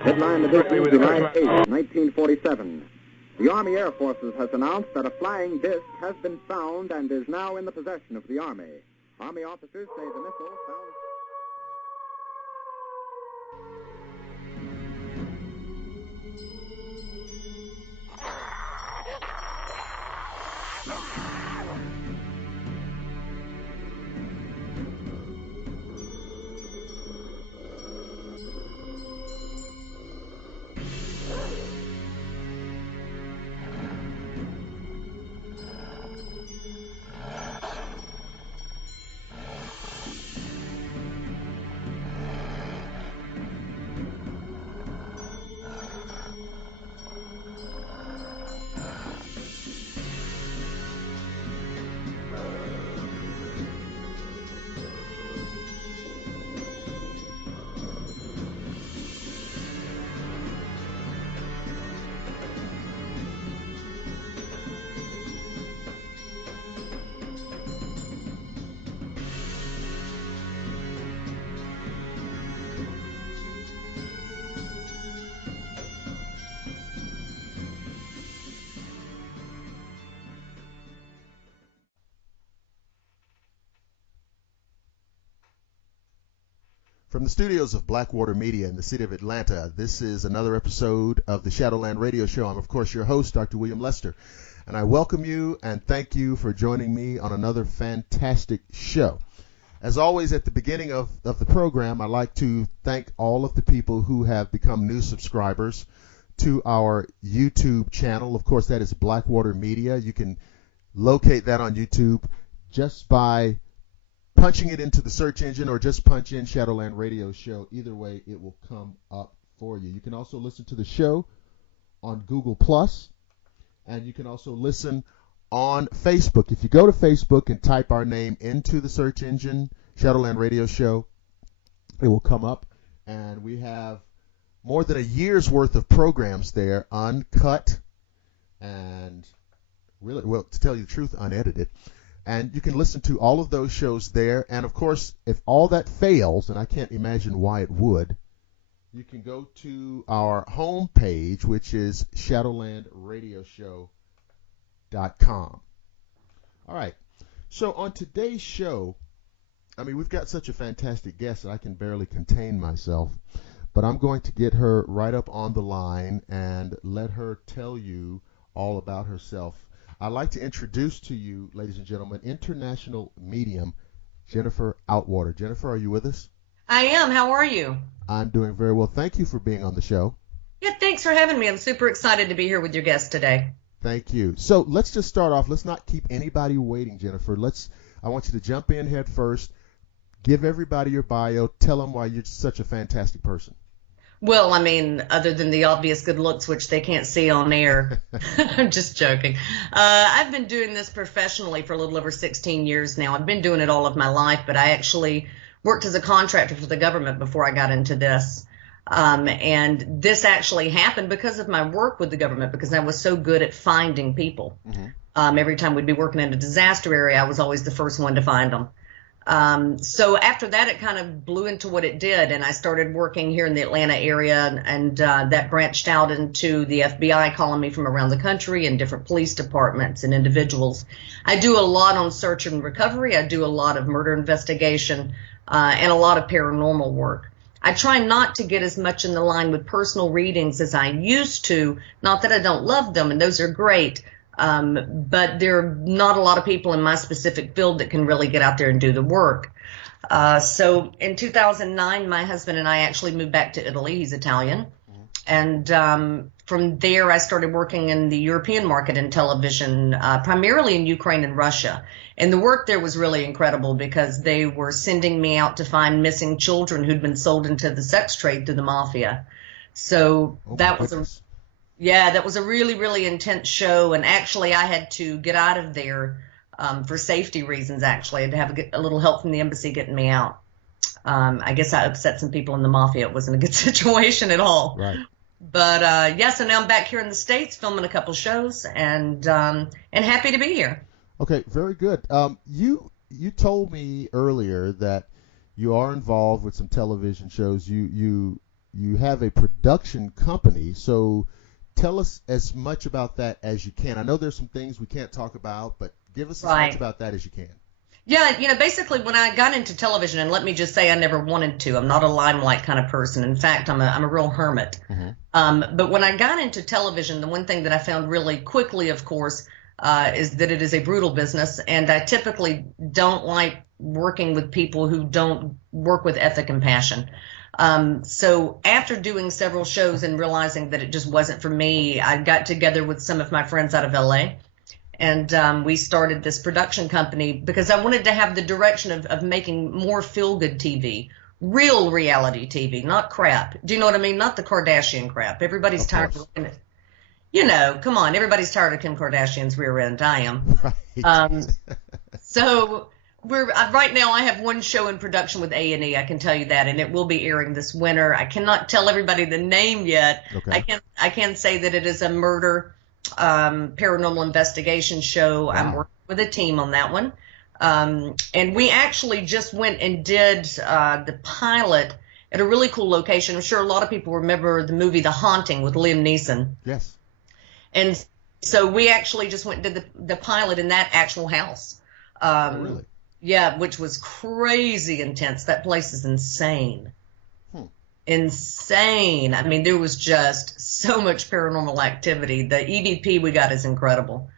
Headline edition, July 8, 1947. The Army Air Forces has announced that a flying disc has been found and is now in the possession of the Army. Army officers say the missile found... From the studios of Blackwater Media in the city of Atlanta, this is another episode of the Shadowland Radio Show. I'm, of course, your host, Dr. William Lester, and I welcome you and thank you for joining me on another fantastic show. As always, at the beginning of the program, I'd like to thank all of the people who have become new subscribers to our YouTube channel. Of course, that is Blackwater Media. You can locate that on YouTube just by punching it into the search engine, or just punch in Shadowland Radio Show. Either way, it will come up for you. You can also listen to the show on Google+, and you can also listen on Facebook. If you go to Facebook and type our name into the search engine, Shadowland Radio Show, it will come up, and we have more than a year's worth of programs there, uncut, and really, well, to tell you the truth, unedited. And you can listen to all of those shows there. And, of course, if all that fails, and I can't imagine why it would, you can go to our homepage, which is shadowlandradioshow.com. All right. So on today's show, I mean, we've got such a fantastic guest that I can barely contain myself. But I'm going to get her right up on the line and let her tell you all about herself. I'd like to introduce to you, ladies and gentlemen, international medium Jennifer Outwater. Jennifer, are you with us? I am. How are you? I'm doing very well. Thank you for being on the show. Yeah, thanks for having me. I'm super excited to be here with your guest today. Thank you. So let's just start off. Let's not keep anybody waiting, Jennifer. I want you to jump in head first. Give everybody your bio. Tell them why you're such a fantastic person. Well, I mean, other than the obvious good looks, which they can't see on air. I'm just joking. I've been doing this professionally for a little over 16 years now. I've been doing it all of my life, but I actually worked as a contractor for the government before I got into this. And this actually happened because of my work with the government, because I was so good at finding people. Mm-hmm. Every time we'd be working in a disaster area, I was always the first one to find them. So after that, it kind of blew into what it did, and I started working here in the Atlanta area, and that branched out into the FBI calling me from around the country and different police departments and individuals. I do a lot on search and recovery. I do a lot of murder investigation and a lot of paranormal work. I try not to get as much in the line with personal readings as I used to, not that I don't love them, and those are great. But there are not a lot of people in my specific field that can really get out there and do the work. So in 2009, my husband and I actually moved back to Italy. He's Italian. And from there, I started working in the European market in television, primarily in Ukraine and Russia. And the work there was really incredible because they were sending me out to find missing children who'd been sold into the sex trade through the mafia. So that was that was a really, really intense show. And actually, I had to get out of there for safety reasons, actually. I had to have a little help from the embassy getting me out. I guess I upset some people in the mafia. It wasn't a good situation at all. Right. But so now I'm back here in the States filming a couple shows and happy to be here. Okay, very good. You told me earlier that you are involved with some television shows. You have a production company, so tell us as much about that as you can. I know there's some things we can't talk about, but give us as much about that as you can. Yeah, basically when I got into television, and let me just say I never wanted to. I'm not a limelight kind of person. In fact, I'm a real hermit. Mm-hmm. But when I got into television, the one thing that I found really quickly, of course, is that it is a brutal business, and I typically don't like working with people who don't work with ethic and passion. So after doing several shows and realizing that it just wasn't for me, I got together with some of my friends out of LA. And we started this production company because I wanted to have the direction of making more feel-good TV, real reality TV, not crap. Do you know what I mean? Not the Kardashian crap. Everybody's tired of looking at, come on, everybody's tired of Kim Kardashian's rear end. I am. Right. So right now I have one show in production with A&E, I can tell you that, and it will be airing this winter. I cannot tell everybody the name yet. Okay. I can say that it is a murder paranormal investigation show. Wow. I'm working with a team on that one. And we actually just went and did the pilot at a really cool location. I'm sure a lot of people remember the movie The Haunting with Liam Neeson. Yes. And so we actually just went and did the pilot in that actual house. Really? Yeah, which was crazy intense. That place is insane. Insane. I mean, there was just so much paranormal activity. The EVP we got is incredible.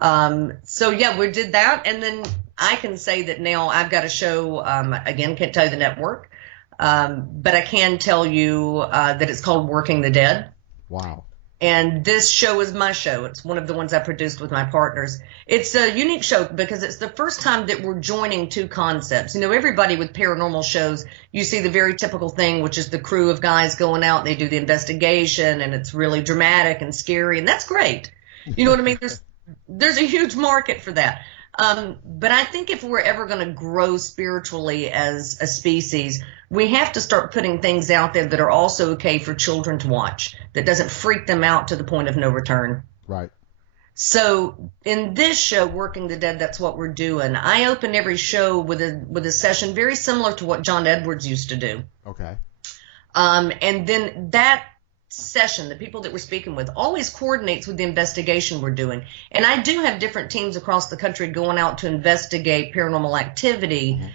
So yeah, we did that, and then I can say that now I've got a show. Again, can't tell you the network, but I can tell you that it's called Working the Dead. Wow. And this show is my show. It's one of the ones I produced with my partners. It's a unique show because it's the first time that we're joining two concepts. Everybody with paranormal shows, you see the very typical thing, which is the crew of guys going out, they do the investigation, and it's really dramatic and scary, and that's great. You know what I mean? There's a huge market for that. But I think if we're ever going to grow spiritually as a species, we have to start putting things out there that are also okay for children to watch, that doesn't freak them out to the point of no return. Right. So in this show, Working the Dead, that's what we're doing. I open every show with a session very similar to what John Edwards used to do. Okay. And then that session, the people that we're speaking with, always coordinates with the investigation we're doing. And I do have different teams across the country going out to investigate paranormal activity. Mm-hmm.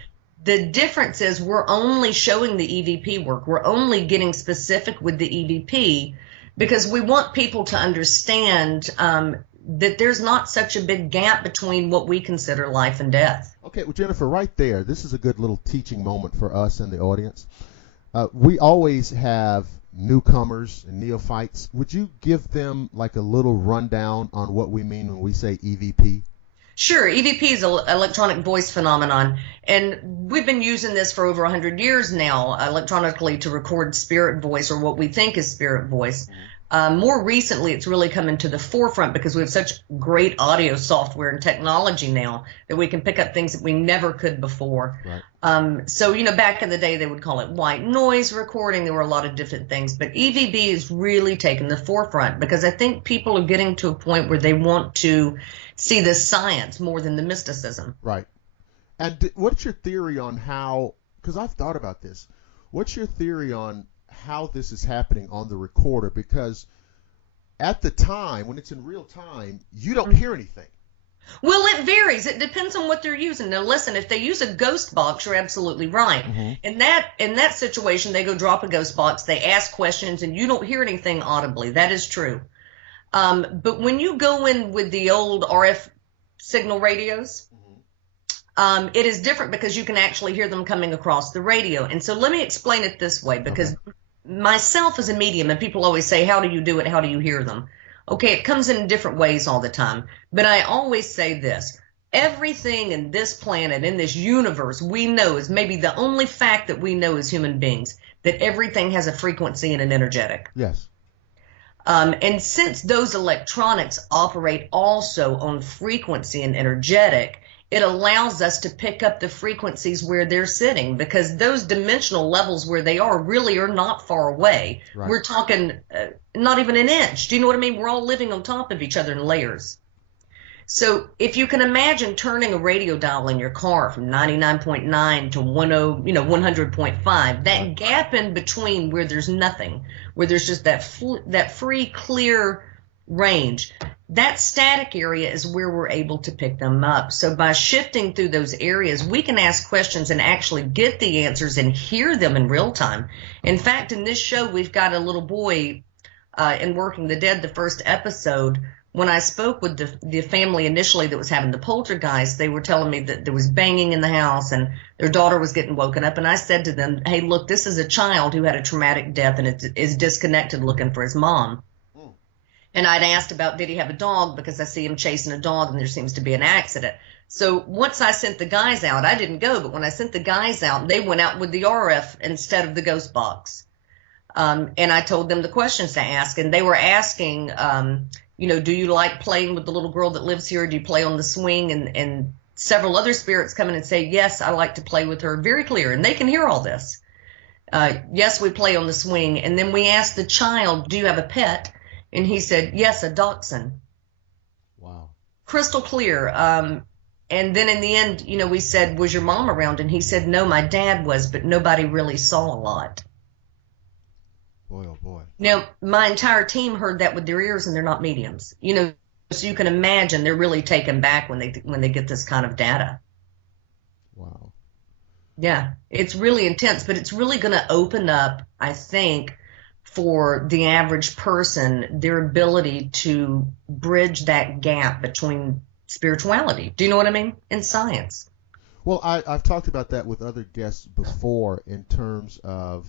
The difference is we're only showing the EVP work. We're only getting specific with the EVP because we want people to understand that there's not such a big gap between what we consider life and death. Okay, well, Jennifer, right there, this is a good little teaching moment for us and the audience. We always have newcomers and neophytes. Would you give them like a little rundown on what we mean when we say EVP? Sure. EVP is an electronic voice phenomenon, and we've been using this for over 100 years now, electronically, to record spirit voice, or what we think is spirit voice. More recently, it's really come into the forefront because we have such great audio software and technology now that we can pick up things that we never could before. Right. So, back in the day, they would call it white noise recording. There were a lot of different things, but EVP is really taken the forefront because I think people are getting to a point where they want to see the science more than the mysticism. Right. And what's your theory on how, because I've thought about this, what's your theory on how this is happening on the recorder? Because at the time, when it's in real time, you don't hear anything. Well, it varies. It depends on what they're using. Now, listen, if they use a ghost box, you're absolutely right. Mm-hmm. In that situation, they go drop a ghost box, they ask questions, and you don't hear anything audibly. That is true. But when you go in with the old RF signal radios, it is different because you can actually hear them coming across the radio. And so let me explain it this way, because myself as a medium, and people always say, how do you do it? How do you hear them? Okay, it comes in different ways all the time. But I always say this. Everything in this planet, in this universe, we know is maybe the only fact that we know as human beings, that everything has a frequency and an energetic. Yes. And since those electronics operate also on frequency and energetic, it allows us to pick up the frequencies where they're sitting, because those dimensional levels where they are really are not far away. Right. We're talking not even an inch. Do you know what I mean? We're all living on top of each other in layers. So if you can imagine turning a radio dial in your car from 99.9 to 100.5, that gap in between where there's nothing, where there's just that free, clear range, that static area is where we're able to pick them up. So by shifting through those areas, we can ask questions and actually get the answers and hear them in real time. In fact, in this show, we've got a little boy in Working the Dead, the first episode. When I spoke with the family initially that was having the poltergeist, they were telling me that there was banging in the house and their daughter was getting woken up. And I said to them, hey, look, this is a child who had a traumatic death and is disconnected looking for his mom. And I'd asked about, did he have a dog? Because I see him chasing a dog and there seems to be an accident. So once I sent the guys out, I didn't go, but when I sent the guys out, they went out with the RF instead of the ghost box. And I told them the questions to ask. And they were asking, do you like playing with the little girl that lives here? Do you play on the swing? And several other spirits come in and say, yes, I like to play with her. Very clear. And they can hear all this. Yes, we play on the swing. And then we asked the child, do you have a pet? And he said, yes, a dachshund. Wow. Crystal clear. And then in the end, we said, was your mom around? And he said, no, my dad was, but nobody really saw a lot. Boy, oh boy. Now, my entire team heard that with their ears, and they're not mediums. So you can imagine they're really taken back when they get this kind of data. Wow. Yeah, it's really intense, but it's really going to open up, I think, for the average person, their ability to bridge that gap between spirituality. Do you know what I mean? And science. Well, I've talked about that with other guests before in terms of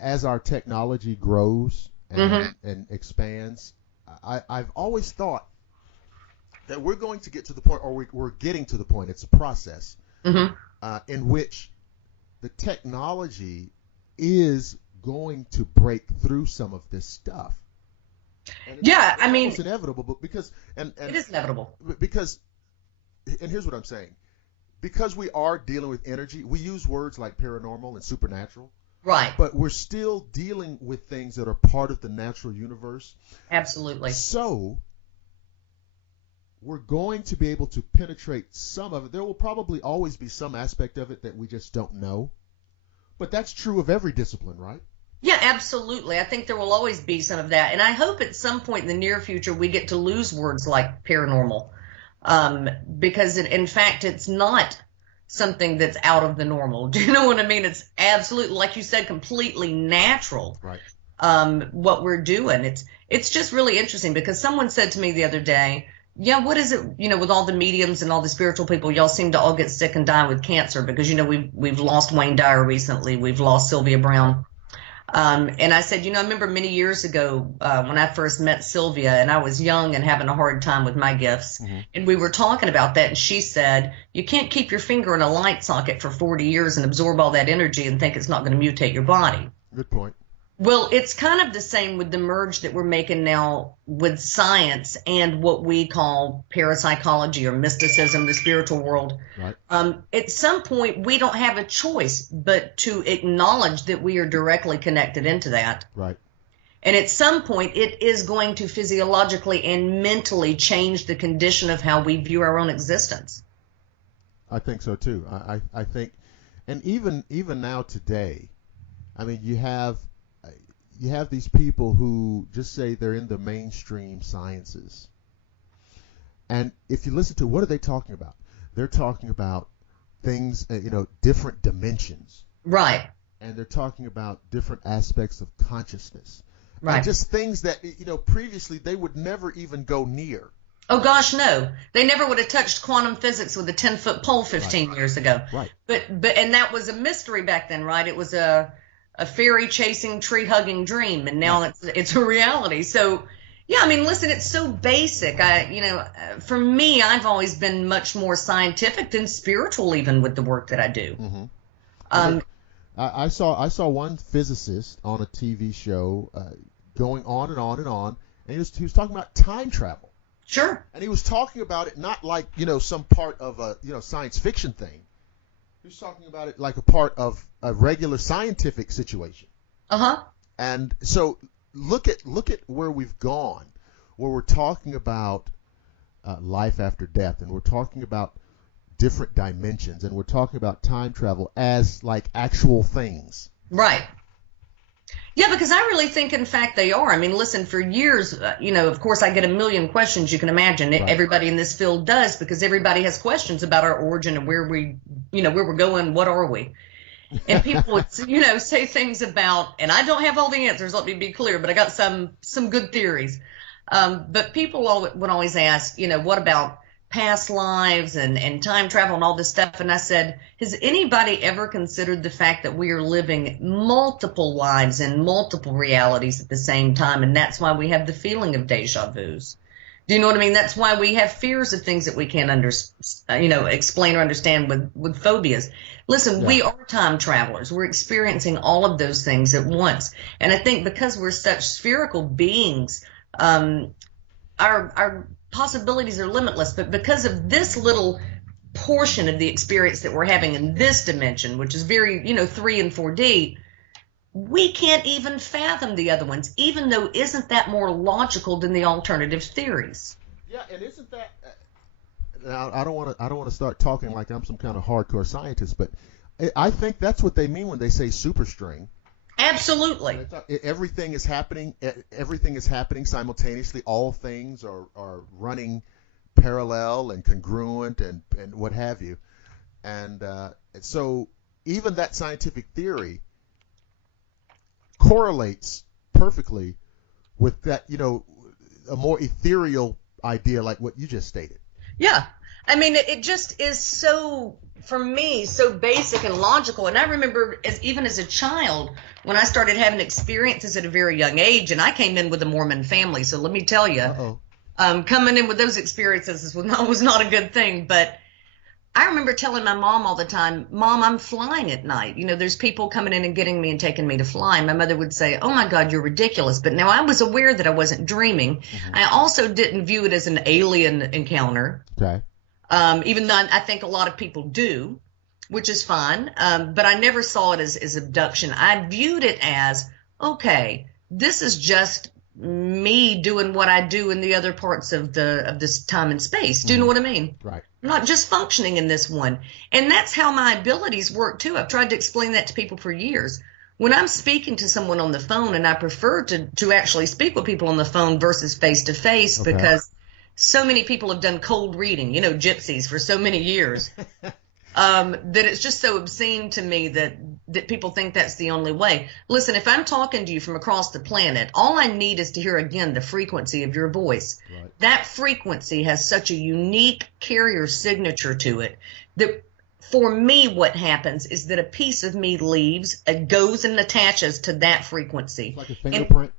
as our technology grows and expands, I've always thought that we're going to get to the point, or we're getting to the point, it's a process, in which the technology is going to break through some of this stuff. And it's inevitable, but because it is inevitable. Because, and here's what I'm saying, because we are dealing with energy, we use words like paranormal and supernatural. Right. But we're still dealing with things that are part of the natural universe. Absolutely. So we're going to be able to penetrate some of it. There will probably always be some aspect of it that we just don't know. But that's true of every discipline, right? Yeah, absolutely. I think there will always be some of that. And I hope at some point in the near future we get to lose words like paranormal. Because in fact, it's not something that's out of the normal. Do you know what I mean? It's absolutely, like you said, completely natural. Right. What we're doing. It's just really interesting because someone said to me the other day, yeah, what is it, with all the mediums and all the spiritual people, y'all seem to all get sick and die with cancer because, we've lost Wayne Dyer recently. We've lost Sylvia Brown. And I said, I remember many years ago when I first met Sylvia and I was young and having a hard time with my gifts. And we were talking about that. And she said, you can't keep your finger in a light socket for 40 years and absorb all that energy and think it's not going to mutate your body. Good point. Well, it's kind of the same with the merge that we're making now with science and what we call parapsychology or mysticism, the spiritual world. Right. At some point, we don't have a choice but to acknowledge that we are directly connected into that. Right. And at some point, it is going to physiologically and mentally change the condition of how we view our own existence. I think so, too. I think, and even now today, I mean, you have these people who just say they're in the mainstream sciences. And if you listen to what are they talking about? They're talking about things, different dimensions. Right. And they're talking about different aspects of consciousness. Right. And just things that, previously they would never even go near. Oh, gosh, no. They never would have touched quantum physics with a 10-foot pole 15 years ago. Right. But and that was a mystery back then, right? It was a fairy chasing, tree hugging dream, and now it's a reality. So, yeah, I mean, listen, it's so basic. For me, I've always been much more scientific than spiritual, even with the work that I do. Mm-hmm. I saw one physicist on a TV show going on and on and on, and he was talking about time travel. Sure. And he was talking about it not like some part of a science fiction thing. He was talking about it like a part of a regular scientific situation. And so look at where we've gone, where we're talking about life after death, and we're talking about different dimensions, and we're talking about time travel as like actual things. Right. Yeah, because I really think, in fact, they are. I mean, listen, for years, of course, I get a million questions. You can imagine. Right. Everybody in this field does, because everybody has questions about our origin and where we're going. What are we? And people would, say things about, and I don't have all the answers. Let me be clear, but I got some good theories. But people would always ask, what about past lives and time travel and all this stuff? And I said, has anybody ever considered the fact that we are living multiple lives and multiple realities at the same time? And that's why we have the feeling of deja vus. Do you know what I mean? That's why we have fears of things that we can't explain or understand with phobias. Listen, We are time travelers. We're experiencing all of those things at once. And I think because we're such spherical beings, our possibilities are limitless. But because of this little portion of the experience that we're having in this dimension, which is very, 3 and 4D, we can't even fathom the other ones, even though isn't that more logical than the alternative theories? Yeah, and isn't that now, I don't want to start talking like I'm some kind of hardcore scientist, but I think that's what they mean when they say superstring. Absolutely. Everything is happening simultaneously. All things are running parallel and congruent and what have you. And so even that scientific theory correlates perfectly with that, a more ethereal idea like what you just stated. Yeah. I mean, it just is so, for me, so basic and logical. And I remember even as a child, when I started having experiences at a very young age, and I came in with a Mormon family. So let me tell you, coming in with those experiences was not a good thing. But I remember telling my mom all the time, Mom, I'm flying at night. There's people coming in and getting me and taking me to fly. My mother would say, oh, my God, you're ridiculous. But now I was aware that I wasn't dreaming. Mm-hmm. I also didn't view it as an alien encounter. Okay. Even though I think a lot of people do, which is fine. But I never saw it as abduction. I viewed it as, okay, this is just me doing what I do in the other parts of this time and space. Do you know what I mean? Right. I'm not just functioning in this one. And that's how my abilities work too. I've tried to explain that to people for years. When I'm speaking to someone on the phone, and I prefer to actually speak with people on the phone versus face to face, because so many people have done cold reading, gypsies for so many years, that it's just so obscene to me that people think that's the only way. Listen, if I'm talking to you from across the planet, all I need is to hear again the frequency of your voice. Right. That frequency has such a unique carrier signature to it that for me what happens is that a piece of me leaves, it goes and attaches to that frequency. Like a fingerprint?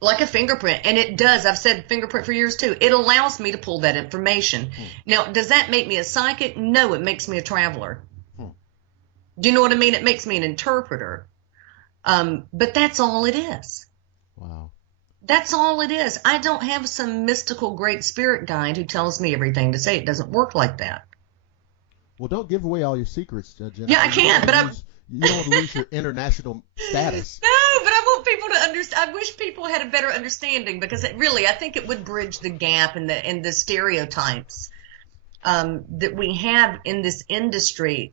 Like a fingerprint. And it does. I've said fingerprint for years too. It allows me to pull that information. Now, does that make me a psychic? No, it makes me a traveler. Do you know what I mean? It makes me an interpreter. But that's all it is. Wow. That's all it is. I don't have some mystical great spirit guide who tells me everything to say. It doesn't work like that. Well, don't give away all your secrets, Jennifer. Yeah, I can't, but you don't want to lose your international status. No, but I want people to understand. I wish people had a better understanding, because I think it would bridge the gap and the stereotypes that we have in this industry.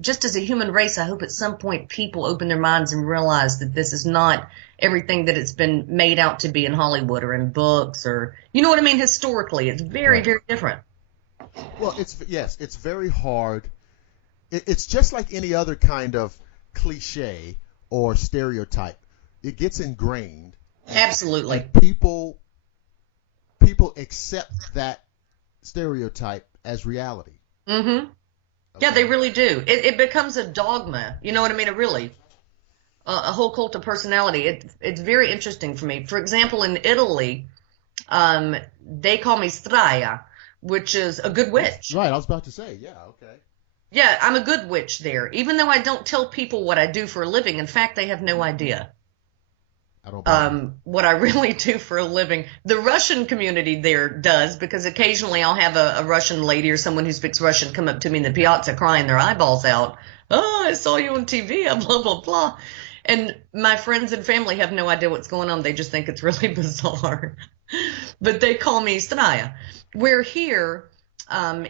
Just as a human race, I hope at some point people open their minds and realize that this is not everything that it's been made out to be in Hollywood or in books, or, you know what I mean? Historically, it's very, very different. Well, it's very hard. It's just like any other kind of cliche or stereotype. It gets ingrained. Absolutely. And people accept that stereotype as reality. Mm-hmm. Yeah, they really do. It becomes a dogma. You know what I mean? A whole cult of personality. It's very interesting for me. For example, in Italy, they call me Straya, which is a good witch. Right, I was about to say, yeah, okay. Yeah, I'm a good witch there, even though I don't tell people what I do for a living. In fact, they have no idea what I really do for a living. The Russian community there does, because occasionally I'll have a Russian lady or someone who speaks Russian come up to me in the piazza crying their eyeballs out. Oh, I saw you on TV, blah, blah, blah. And my friends and family have no idea what's going on. They just think it's really bizarre. but they call me Soraya. We're here,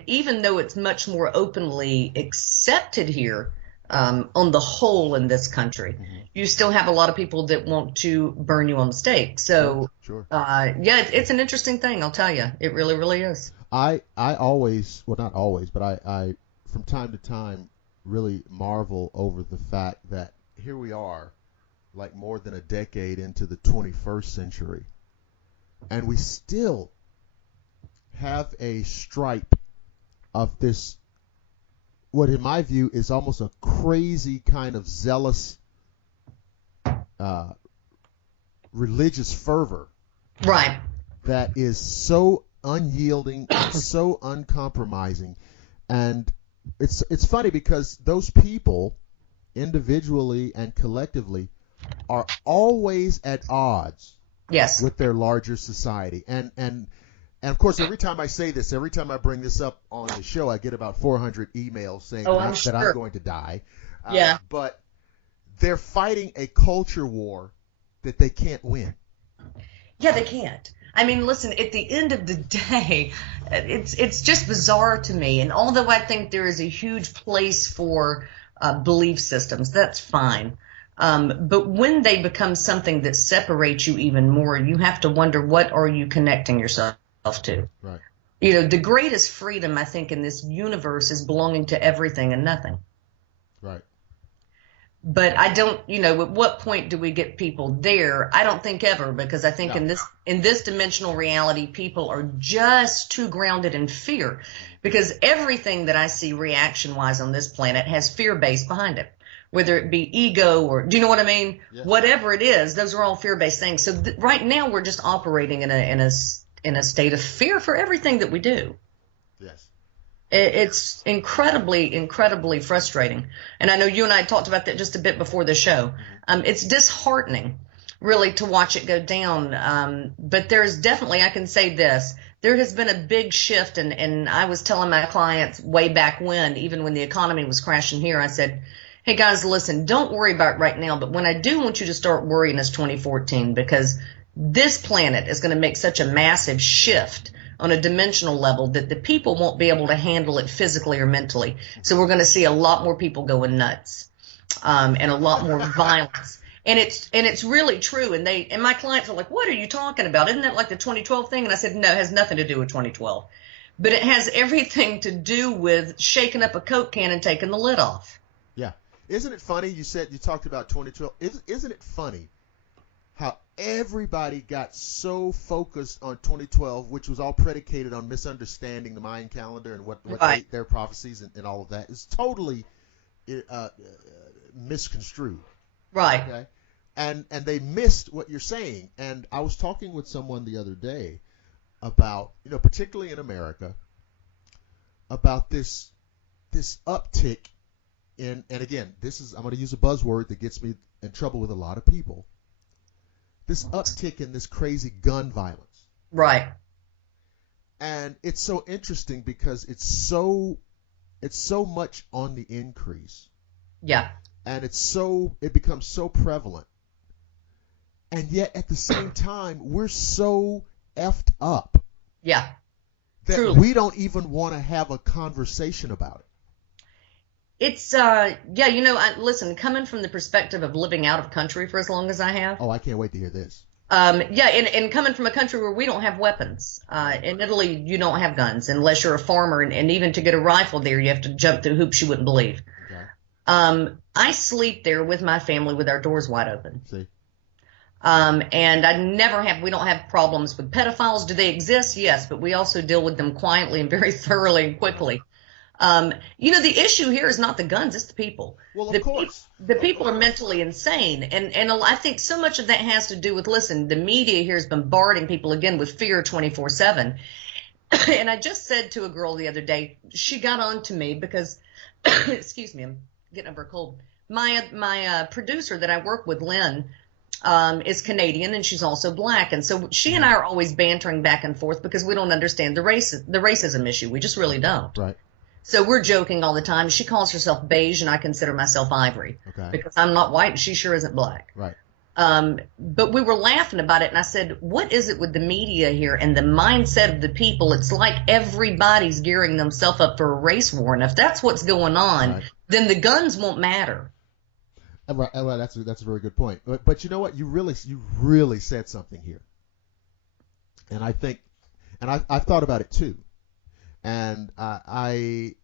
even though it's much more openly accepted here, on the whole in this country, you still have a lot of people that want to burn you on the stake. So, Sure. Yeah, it's an interesting thing. I'll tell you, it really, really is. I always, well, not always, but I from time to time really marvel over the fact that here we are, like more than a decade into the 21st century, and we still have a stripe of this, what in my view is almost a crazy kind of zealous religious fervor. Right. That is so unyielding, so uncompromising. And it's funny because those people, individually and collectively, are always at odds Yes. with their larger society. And of course, every time I say this, every time I bring this up on the show, I get about 400 emails saying that I'm going to die. Yeah. But they're fighting a culture war that they can't win. Yeah, they can't. I mean, listen, at the end of the day, it's just bizarre to me. And although I think there is a huge place for belief systems, that's fine. But when they become something that separates you even more, you have to wonder, what are you connecting yourself to? Right. You know, the greatest freedom, I think, in this universe is belonging to everything and nothing. Right. But I don't, at what point do we get people there? I don't think ever, because I think in this dimensional reality, people are just too grounded in fear, because everything that I see reaction-wise on this planet has fear base behind it, whether it be ego or, do you know what I mean? Yes. Whatever it is, those are all fear-based things. So right now we're just operating in a state of fear for everything that we do. Yes. It's incredibly, incredibly frustrating. And I know you and I talked about that just a bit before the show. It's disheartening, really, to watch it go down. But there's definitely, I can say this, there has been a big shift. And I was telling my clients way back when, even when the economy was crashing here, I said, hey, guys, listen, don't worry about it right now. But when I do want you to start worrying is 2014, because this planet is going to make such a massive shift on a dimensional level that the people won't be able to handle it physically or mentally. So we're going to see a lot more people going nuts, and a lot more violence. And it's really true. And my clients are like, what are you talking about? Isn't that like the 2012 thing? And I said, no, it has nothing to do with 2012. But it has everything to do with shaking up a Coke can and taking the lid off. Yeah. Isn't it funny? You talked about 2012. Isn't it funny how everybody got so focused on 2012, which was all predicated on misunderstanding the Mayan calendar and what Right. their prophecies and all of that is totally misconstrued. Right. Okay, and they missed what you're saying. And I was talking with someone the other day about, particularly in America, about this uptick in, and again, I'm going to use a buzzword that gets me in trouble with a lot of people. This uptick in this crazy gun violence. Right. And it's so interesting because it's so much on the increase. Yeah. And it becomes so prevalent. And yet at the same time, we're so effed up. Yeah. That Truly. we don't even want to have a conversation about it. It's, listen, coming from the perspective of living out of country for as long as I have. Oh, I can't wait to hear this. And coming from a country where we don't have weapons. In Italy, you don't have guns unless you're a farmer. And even to get a rifle there, you have to jump through hoops you wouldn't believe. Okay. I sleep there with my family with our doors wide open. See? And we don't have problems with pedophiles. Do they exist? Yes, but we also deal with them quietly and very thoroughly and quickly. The issue here is not the guns, it's the people. Well, of course. The people are mentally insane. And I think so much of that has to do with, listen, the media here is bombarding people again with fear 24/7. And I just said to a girl the other day, she got on to me because, excuse me, I'm getting over a cold. My producer that I work with, Lynn, is Canadian, and she's also black. And so she and I are always bantering back and forth because we don't understand the racism issue. We just really don't. Right. So we're joking all the time. She calls herself beige, and I consider myself ivory. Okay. Because I'm not white, and she sure isn't black. Right. But we were laughing about it, and I said, what is it with the media here and the mindset of the people? It's like everybody's gearing themselves up for a race war, and if that's what's going on, then the guns won't matter. Well, that's a very good point. But you know what? You really said something here, and I think, and I've thought about it too, and I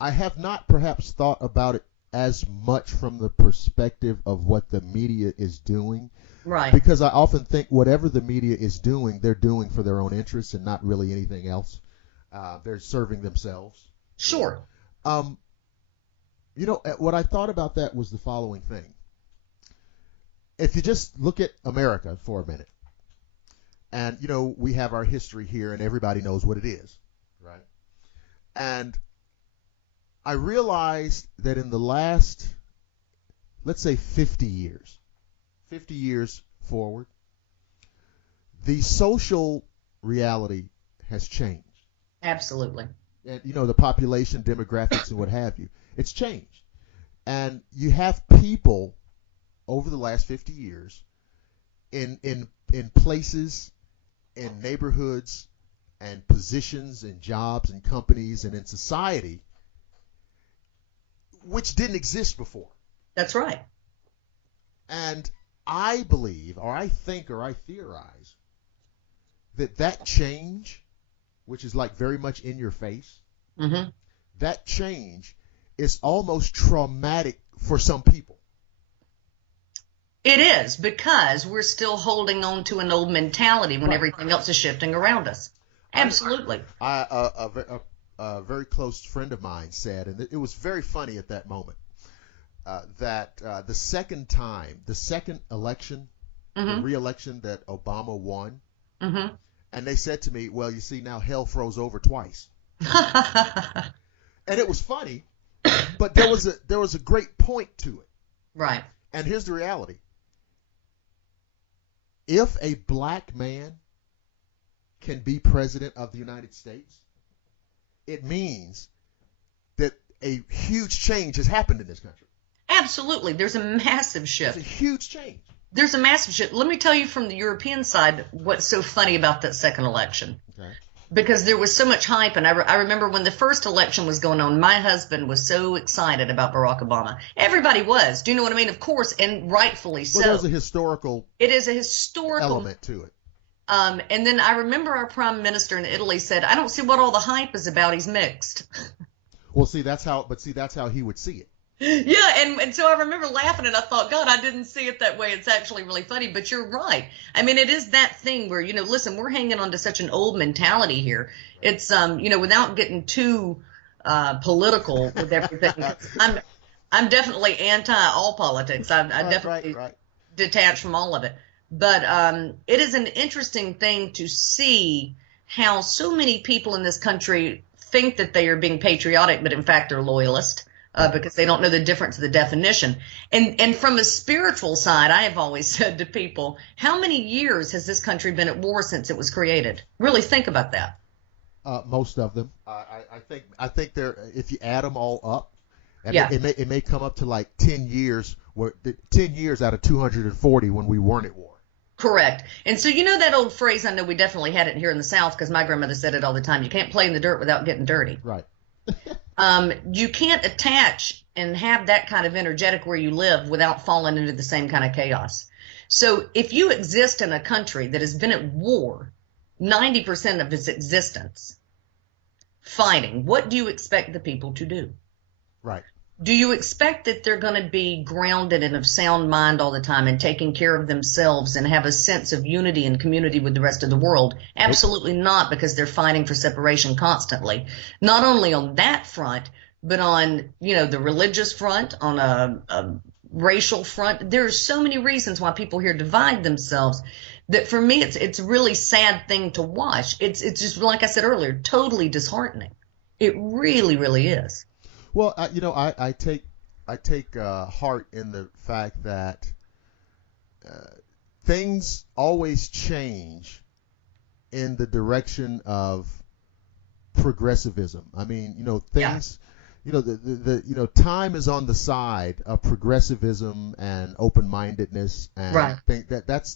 have not perhaps thought about it as much from the perspective of what the media is doing. Right. Because I often think whatever the media is doing, they're doing for their own interests and not really anything else. They're serving themselves. Sure. What I thought about that was the following thing. If you just look at America for a minute, and, we have our history here and everybody knows what it is, right? And I realized that in the last, let's say 50 years forward, the social reality has changed. Absolutely. And, the population, demographics, and what have you, it's changed. And you have people over the last 50 years in places, in neighborhoods, and positions, and jobs, and companies, and in society, which didn't exist before. That's right. And I believe, or I think, or I theorize that change, which is like very much in your face, mm-hmm. that change is almost traumatic for some people. It is, because we're still holding on to an old mentality when everything else is shifting around us. Absolutely. A very close friend of mine said, and it was very funny at that moment, that the second election, mm-hmm. the re-election that Obama won, mm-hmm. and they said to me, well, you see, now hell froze over twice. And it was funny, but there was a great point to it. Right. And here's the reality. If a black man can be president of the United States, it means that a huge change has happened in this country. Absolutely. There's a massive shift. It's a huge change. There's a massive shift. Let me tell you from the European side what's so funny about that second election. Okay. Because there was so much hype, and I remember when the first election was going on, my husband was so excited about Barack Obama. Everybody was. Do you know what I mean? Of course, and rightfully so. Well, there's a historical It is a historical element to it. And then I remember our prime minister in Italy said, I don't see what all the hype is about. He's mixed. Well, that's how he would see it. Yeah, and so I remember laughing, and I thought, God, I didn't see it that way. It's actually really funny, but you're right. I mean, it is that thing where, listen, we're hanging on to such an old mentality here. It's, without getting too political with everything, I'm definitely anti all politics. I definitely detach from all of it. But it is an interesting thing to see how so many people in this country think that they are being patriotic, but in fact they're loyalist. Because they don't know the difference of the definition. And from a spiritual side, I have always said to people, how many years has this country been at war since it was created? Really think about that. Most of them. I think they're, if you add them all up, and yeah. it may come up to like 10 years, 10 years out of 240 when we weren't at war. Correct. And so that old phrase, I know we definitely had it here in the South because my grandmother said it all the time, you can't play in the dirt without getting dirty. Right. You can't attach and have that kind of energetic where you live without falling into the same kind of chaos. So if you exist in a country that has been at war 90% of its existence, fighting, what do you expect the people to do? Right. Do you expect that they're going to be grounded and of sound mind all the time and taking care of themselves and have a sense of unity and community with the rest of the world? Absolutely not, because they're fighting for separation constantly. Not only on that front, but on, the religious front, on a racial front. There's so many reasons why people here divide themselves that for me, it's a really sad thing to watch. It's just, like I said earlier, totally disheartening. It really, really is. Well, I take heart in the fact that things always change in the direction of progressivism. I mean, things, time is on the side of progressivism and open-mindedness, and Right. I think that's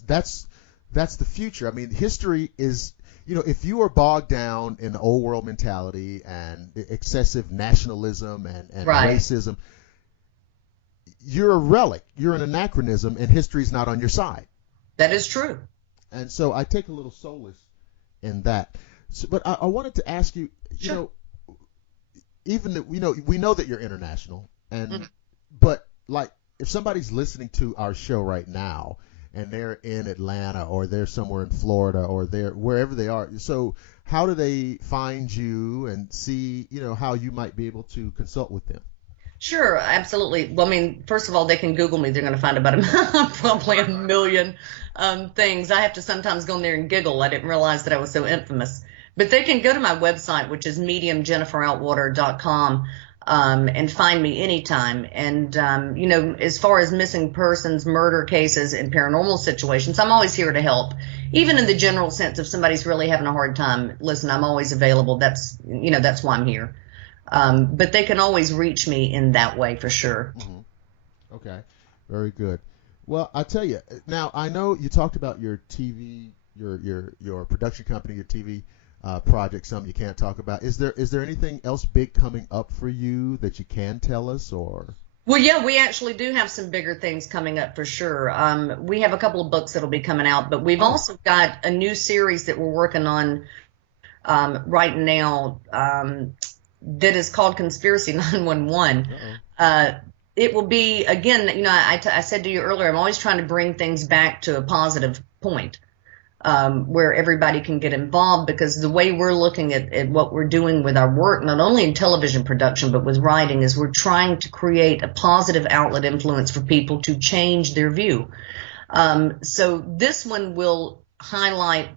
the future. I mean, history is, if you are bogged down in the old world mentality and excessive nationalism and Right. racism, you're a relic, you're an anachronism, and history's not on your side. That is true. And so I take a little solace in that. So, but I wanted to ask you, Sure. even that we know that you're international, and Mm-hmm. but like if somebody's listening to our show right now and they're in Atlanta or they're somewhere in Florida or they're wherever they are, so how do they find you and see how you might be able to consult with them? Sure, absolutely. Well, I mean, first of all, they can Google me. They're going to find about probably a million things. I have to sometimes go in there and giggle. I didn't realize that I was so infamous. But they can go to my website, which is mediumjenniferaoutwater.com, and find me anytime. And, as far as missing persons, murder cases, and paranormal situations, I'm always here to help. Even in the general sense, if somebody's really having a hard time, listen, I'm always available. That's why I'm here. But they can always reach me in that way for sure. Mm-hmm. Okay, very good. Well, I tell you, now I know you talked about your TV, your production company, your TV project. Some you can't talk about. Is there anything else big coming up for you that you can tell us, or? Well, yeah, we actually do have some bigger things coming up for sure. We have a couple of books that'll be coming out, but we've also got a new series that we're working on right now. That is called Conspiracy 911. It will be, again, I said to you earlier, I'm always trying to bring things back to a positive point where everybody can get involved, because the way we're looking at what we're doing with our work, not only in television production but with writing, is we're trying to create a positive outlet influence for people to change their view. So this one will highlight,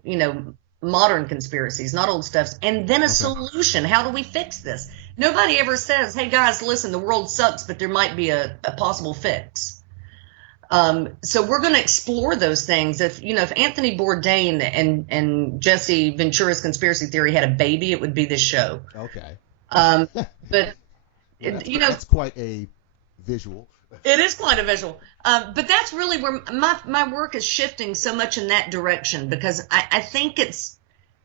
modern conspiracies, not old stuffs, and then a solution. How do we fix this? Nobody ever says, hey guys, listen, the world sucks, but there might be a possible fix. So we're going to explore those things. If Anthony Bourdain and Jesse Ventura's conspiracy theory had a baby, it would be this show. Okay. But that's quite a visual. It is quite a visual. But that's really where my work is shifting so much in that direction, because I think it's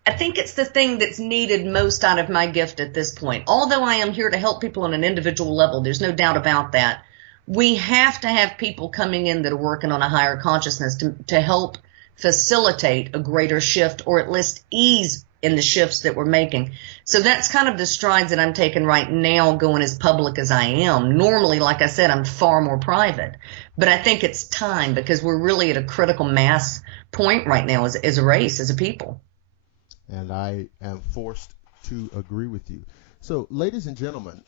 the thing that's needed most out of my gift at this point. Although I am here to help people on an individual level, there's no doubt about that. We have to have people coming in that are working on a higher consciousness to help facilitate a greater shift, or at least ease in the shifts that we're making. So that's kind of the strides that I'm taking right now, going as public as I am. Normally, like I said, I'm far more private, but I think it's time, because we're really at a critical mass point right now as a race, as a people. And I am forced to agree with you. So, ladies and gentlemen,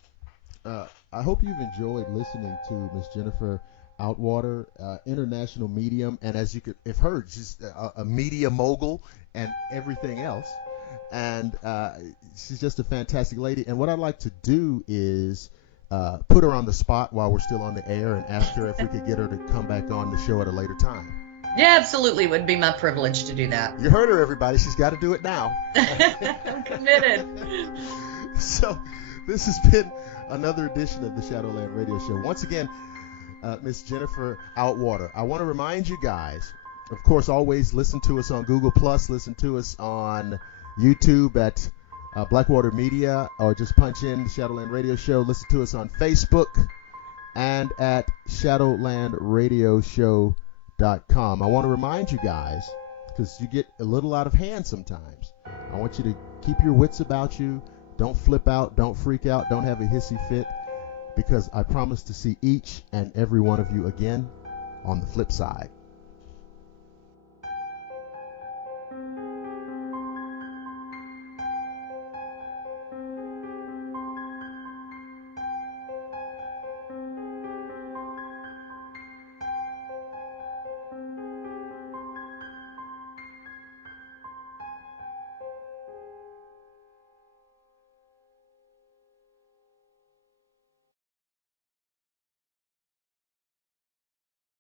I hope you've enjoyed listening to Miss Jennifer Outwater, international medium, and as you could have heard, she's a media mogul and everything else. And she's just a fantastic lady. And what I'd like to do is put her on the spot while we're still on the air and ask her if we could get her to come back on the show at a later time. Yeah, absolutely. It would be my privilege to do that. You heard her, everybody. She's got to do it now. I'm committed. So this has been another edition of the Shadowland Radio Show. Once again, Miss Jennifer Outwater. I want to remind you guys, of course, always listen to us on Google+, listen to us on YouTube at Blackwater Media, or just punch in the Shadowland Radio Show. Listen to us on Facebook and at shadowlandradioshow.com. I want to remind you guys, because you get a little out of hand sometimes, I want you to keep your wits about you. Don't flip out, don't freak out, don't have a hissy fit, because I promise to see each and every one of you again on the flip side.